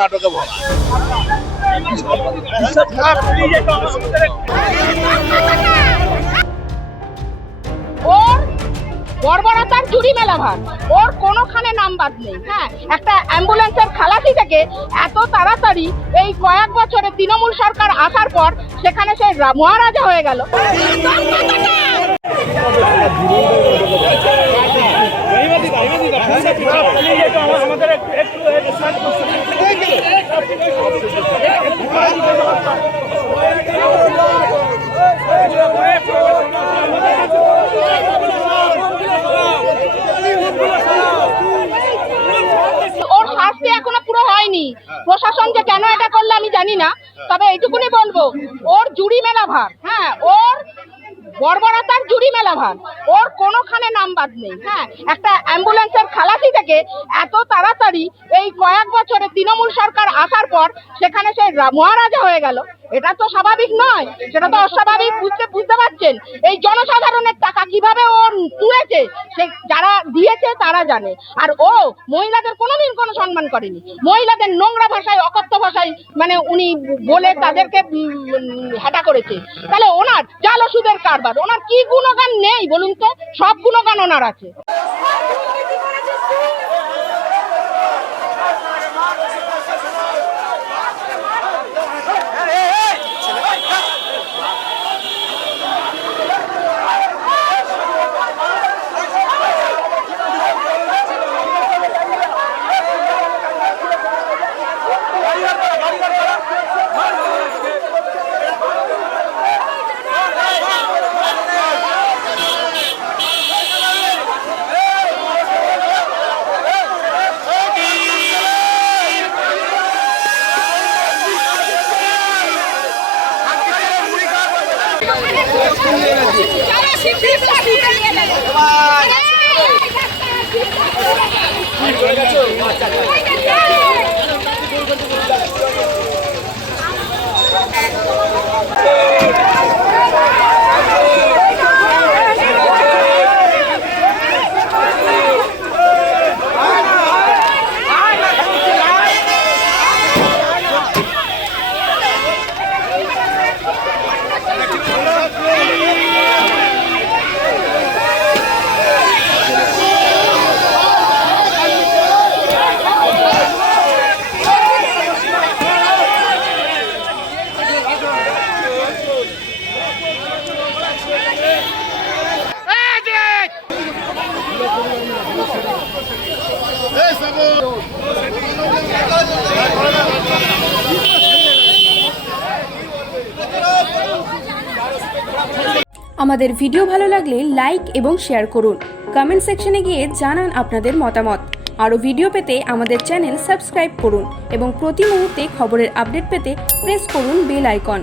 নাটকে ভরা। ওর বর্বরতার জুড়ি মেলা ভার, ওর কোনোখানে নাম বাদ নেই। হ্যাঁ, একটা অ্যাম্বুলেন্সের খালাসি থেকে এত তাড়াতাড়ি এই কয়েক বছরে তৃণমূল সরকার আসার পর সেখানে সে মহারাজা হয়ে গেল। ওর শাস্তি এখনো পুরো হয়নি। প্রশাসন যে কেন এটা করলো আমি জানি না, তবে এইটুকুনি বলবো ওর জুড়ি মেলা ভার। হ্যাঁ, ওর বর্বরতার জুড়ি মেলা ভার, ওর কোনোখানে নাম বাদ নেই। হ্যাঁ, একটা অ্যাম্বুলেন্সের খালাসি থেকে এত তাড়াতাড়ি এই কয়েক বছরে তৃণমূল সরকার আসার পর সেখানে সে মহারাজা হয়ে গেল। এটা তো স্বাভাবিক নয়, সেটা তো অস্বাভাবিক। বুঝতে পারছেন এই জনসাধারণের টাকা কিভাবে ও তুলেছে, সে যারা দিয়েছে তারা জানে। আর ও মহিলাদের কোনোদিন কোনো সম্মান করেনি। মহিলাদের নোংরা ভাষায়, অকথ্য ভাষায় মানে উনি বলে তাদেরকে হেটা করেছে। তাহলে ওনার জাল ওষুধের কারবার, ওনার কি গুণগান নেই বলুন তো? সব গুণগান ওনার আছে। আমাদের ভিডিও ভালো লাগলে লাইক এবং শেয়ার করুন। কমেন্ট সেকশনে গিয়ে জানান আপনাদের মতামত। আরও ভিডিও পেতে আমাদের চ্যানেল সাবস্ক্রাইব করুন এবং প্রতি মুহূর্তে খবরের আপডেট পেতে প্রেস করুন বেল আইকন।